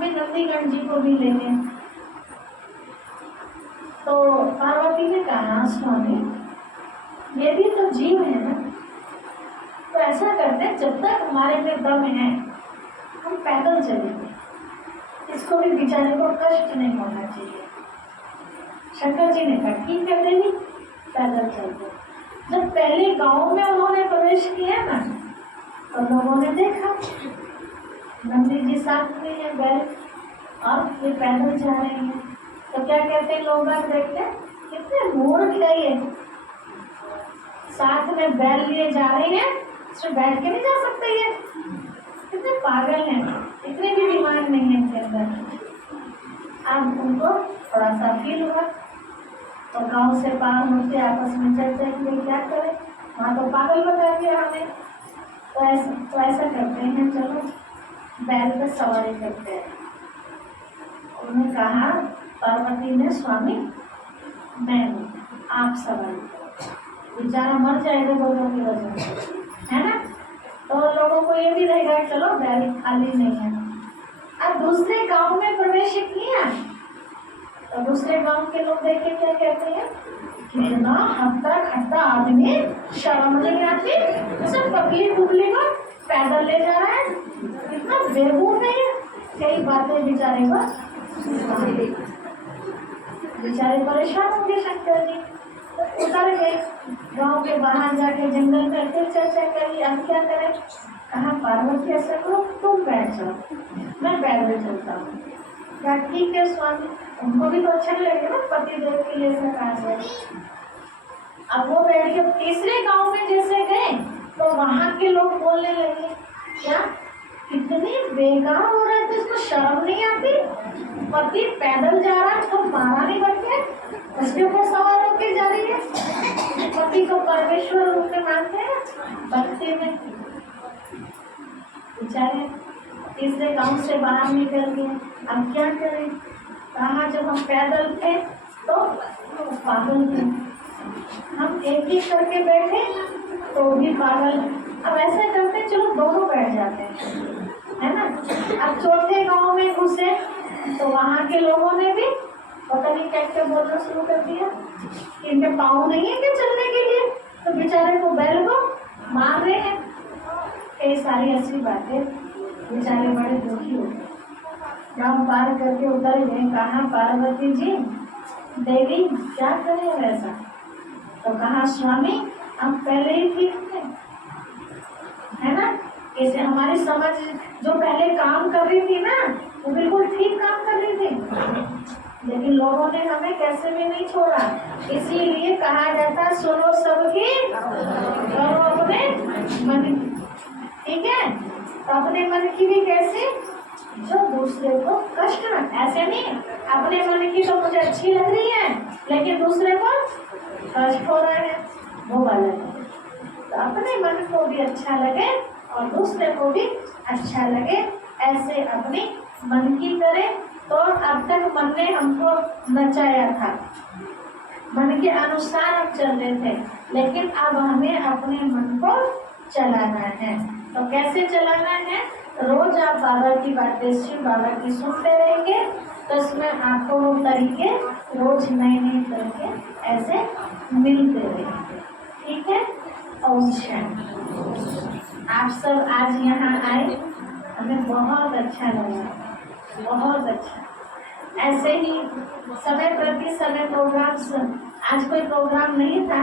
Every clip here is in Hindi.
भी नंदीगण जी को भी ले गए। तो पार्वती ने कहा स्वामी ये भी तो जीव है ना, तो ऐसा करते हैं जब तक हमारे में दम है हम पैदल चलेंगे, इसको भी बेचारे को कष्ट नहीं होना चाहिए। शंकर जी ने कहा ठीक है देवी, पैदल चलते। जब पहले गांव में उन्होंने प्रवेश किया ना तो लोगों ने देखा नंदी जी साथ में है बैल और ये पैदल जा रहे हैं, तो क्या कहते हैं लोग देखते कितने मूर्ख है ये, साथ में बैल लिए जा रहे हैं, इसमें बैठ के नहीं जा सकते, ये कितने पागल हैं, इतने भी दिमाग नहीं है इनके अंदर। अब उनको थोड़ा सा फील हुआ तो गांव से पार होते आपस में चर्चा की क्या करें, वहाँ तो पागल बता दिया हमें, तो ऐसा करते हैं चलो बैल पे सवारी करते हैं। उन्होंने कहा पार्वती ने स्वामी मैं आप सवारी करो, बेचारा मर जाएगा दोनों की वजह से, है ना। तो लोगों को ये भी रहेगा चलो बैल खाली नहीं है। अब दूसरे गांव में प्रवेश किया तो दूसरे गांव के लोग देखे क्या कहते हैं, कितना हफ्ता खट्टा आदमी, शर्म नहीं आती, सब पतली पुतली को पैदल ले जा रहा है, इतना बेवकूफ है। कई बातें बेचारे को, बेचारे परेशान हो गए शंकर जी, तो उतर गए गांव के बाहर जाके जंगल में फिर चर्चा करी अब क्या करें। कहा पार्वती ऐसा करो तुम बैठ जाओ, मैं पैदल चलता हूँ। क्या ठीक है स्वामी, उनको भी तो अच्छा लगेगा ना पति देव के लिए ऐसा कहा जाए। अब वो बैठ के तीसरे गांव में जैसे गए तो वहां के लोग बोलने लगे क्या कितनी बेकार हो रहा है, इसको शर्म नहीं आती, पति पैदल जा रहा है तो मारा नहीं बनके उसके ऊपर सवार होकर जा रही है, पति को परमेश्वर रूप में मानते हैं भक्ति में। बेचारे तीसरे गांव से बाहर निकल गए, अब क्या करें। कहा जब हम पैदल थे तो पागल थे, हम एक ही करके बैठे तो भी पागल, अब ऐसा करते चलो दोनों बैठ जाते हैं, है ना। अब चौथे गांव में घुसे तो वहां के लोगों ने भी पता नहीं क्या क्या बोलना शुरू कर दिया कि इनके पाँव नहीं है क्या चलने के लिए, तो बेचारे को बैल को मार रहे हैं। कई सारी ऐसी बातें, बेचारे बड़े दुखी हो गए। गाँव पार करके उतर गए, कहा पार्वती जी देवी क्या करें वैसा, तो कहा स्वामी हम पहले ही ठीक थे, है ना। जैसे हमारी समझ जो पहले काम कर रही थी ना वो बिल्कुल ठीक काम कर रही थी, लेकिन लोगों ने हमें कैसे भी नहीं छोड़ा। इसीलिए कहा जाता है सुनो सबकी करो अपने मन, ठीक है। तो अपने मन की भी कैसे, जो दूसरे को कष्ट ना, ऐसे नहीं अपने मन की तो मुझे अच्छी लग रही है लेकिन दूसरे को कष्ट हो रहा है, वो वाला है। तो अपने मन को भी अच्छा लगे और दूसरे को भी अच्छा लगे, ऐसे अपनी मन की करें। तो अब तक मन ने हमको नचाया था, मन के अनुसार हम चल रहे थे, लेकिन अब हमें अपने मन को चलाना है। तो कैसे चलाना है, रोज आप बाबा की बातें शिव बाबा की सुनते रहेंगे तो इसमें आपको वो तरीके रोज नए नए तरीके ऐसे मिलते रहेंगे, ठीक है। ओम शांति। आप सब आज यहाँ आए, हमें बहुत अच्छा लगा, बहुत अच्छा। ऐसे ही समय प्रति समय प्रोग्राम्स, आज कोई प्रोग्राम नहीं था,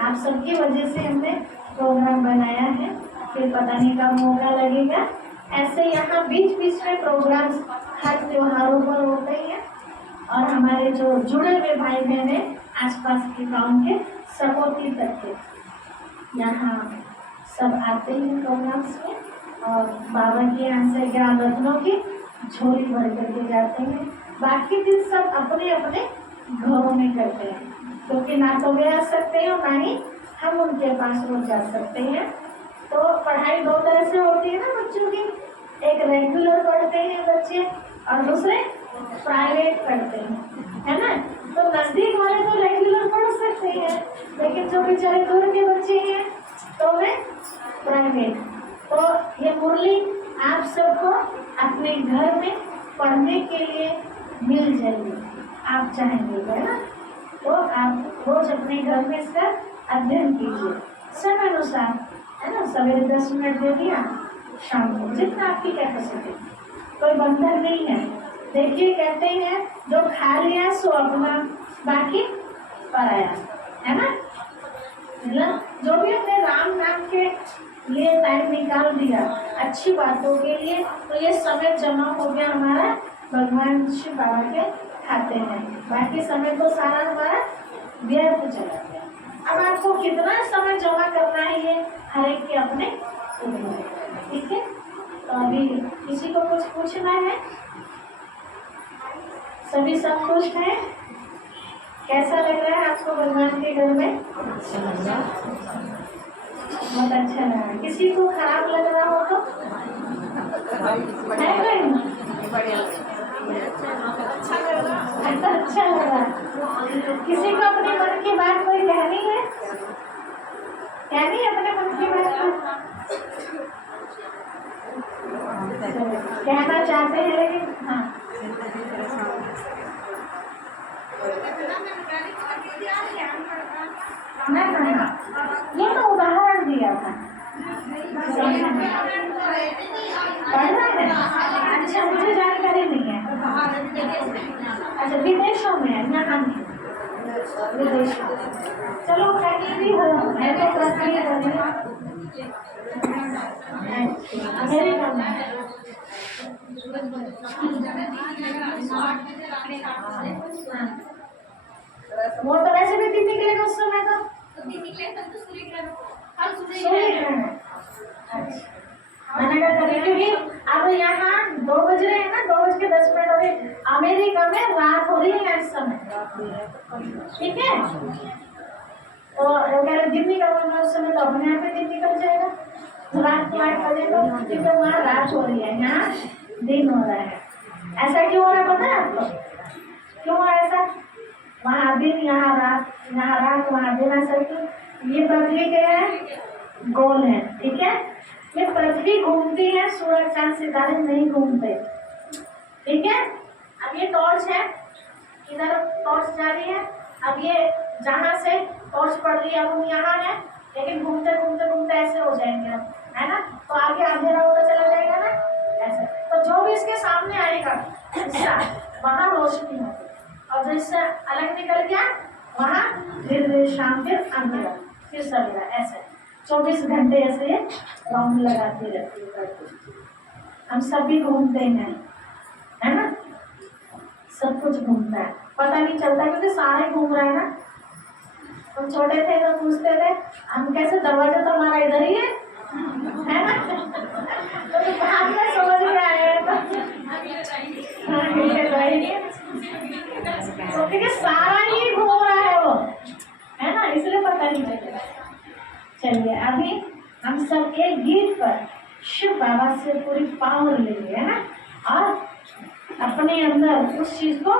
आप सबकी वजह से हमने प्रोग्राम बनाया है, फिर पता नहीं कब मौका लगेगा। ऐसे यहाँ बीच बीच में प्रोग्राम्स हर त्योहारों पर होते हैं और हमारे जो जुड़े हुए भाई बहन हैं आसपास के गाँव के सपोती तक के यहाँ सब आते हैं प्रोग्राम्स में और बाबा के यहाँ से ज्ञान रत्नों की झोली भर करके जाते हैं। बाकी दिन सब अपने अपने घरों में करते हैं, क्योंकि ना तो वे आ सकते हैं और ना ही हम उनके पास रोज जा सकते हैं। तो पढ़ाई दो तरह से होती है ना बच्चों की, एक रेगुलर पढ़ते हैं बच्चे और दूसरे प्राइवेट पढ़ते हैं, है ना। तो नजदीक वाले तो रेगुलर पढ़ सकते हैं, लेकिन जो बेचारे दूर के बच्चे हैं तो वे प्राइवेट। तो ये मुरली आप सबको अपने घर में पढ़ने के लिए मिल जाएगी, आप चाहेंगे, है ना। तो आप रोज अपने घर में इसका अध्ययन कीजिए समय अनुसार, है ना। सवेरे 10 मिनट दे दिया, शाम को जितना आपकी कैपेसिटी, कोई बंधन नहीं है। देखिए कहते हैं जो खा लिया सो अपना, बाकी पराया, है ना। मतलब जो भी अपने राम नाम के लिए टाइम निकाल दिया अच्छी बातों के लिए, तो ये समय जमा हो गया हमारा भगवान शिव बाबा के खाते में, बाकी समय तो सारा हमारा व्यर्थ चला गया। अब आपको कितना समय जमा करना है ये हर एक के अपने ऊपर, ठीक है। तो अभी किसी को कुछ पूछना है? सभी संतुष्ट हैं? कैसा लग रहा है आपको भगवान के घर में? बहुत अच्छा लगा। किसी को खराब लग रहा हो तो अच्छा लगा। किसी को अपने मन की बात कोई कहनी है? कहनी है अपने मन की बात कहना चाहते हैं, लेकिन हाँ ये तो उदाहरण दिया था। पढ़ना है? अच्छा, मुझे जानकारी नहीं है। अच्छा, विदेशों में है, यहाँ नहीं, विदेशों। चलो कहीं भी हो, मैं तो पृथ्वी अमेरिका में। वो तो वैसे भी दिन निकलेगा उस समय, तो मैंने कहा कभी, क्योंकि अब यहाँ 2 बज रहे हैं ना, 2:10 अभी अमेरिका में रात हो रही है इस समय, ठीक है। तो अगर दिन निकलना उस समय, तो अपने यहाँ पे दिन निकल जाएगा रात को 8 बजे, तो क्योंकि वहाँ रात हो रही है, यहाँ दिन हो रहा है। ऐसा क्यों हो रहा है पता है आपको? क्यों है ऐसा? वहाँ दिन, यहाँ रात, वहाँ दिन, ऐसा क्यों? ये पृथ्वी के है गोल है, ठीक है। ये पृथ्वी घूमती है, सूरज चांद सितारे नहीं घूमते, ठीक है। अब ये टॉर्च है, इधर टॉर्च जा रही है, अब ये जहाँ से टॉर्च पड़ रही है अब हम यहाँ है, लेकिन घूमते घूमते घूमते ऐसे हो जाएंगे हम, है ना। तो आगे अंधेरा होता चला जाएगा ना, ऐसे। तो जो भी इसके सामने आएगा हिस्सा, वहाँ रोशनी होगी, और जो इससे अलग निकल गया वहाँ धीरे शाम, फिर अंधेरा, फिर सवेरा, ऐसे 24 घंटे ऐसे राउंड लगाती रहती है। हम सब भी घूमते हैं, है ना, सब कुछ घूमता है, पता नहीं चलता क्योंकि सारे घूम रहे हैं ना। हम छोटे थे तो पूछते थे हम कैसे, दरवाजा तो हमारा इधर ही है ना। तो बाद में समझ में आया तो क्योंकि सारा ही घूम रहा है वो, है ना, इसलिए पता नहीं चलेगा। चलिए अभी हम सब एक गीत पर शिव बाबा से पूरी पावर लेंगे, है ना, और अपने अंदर उस चीज को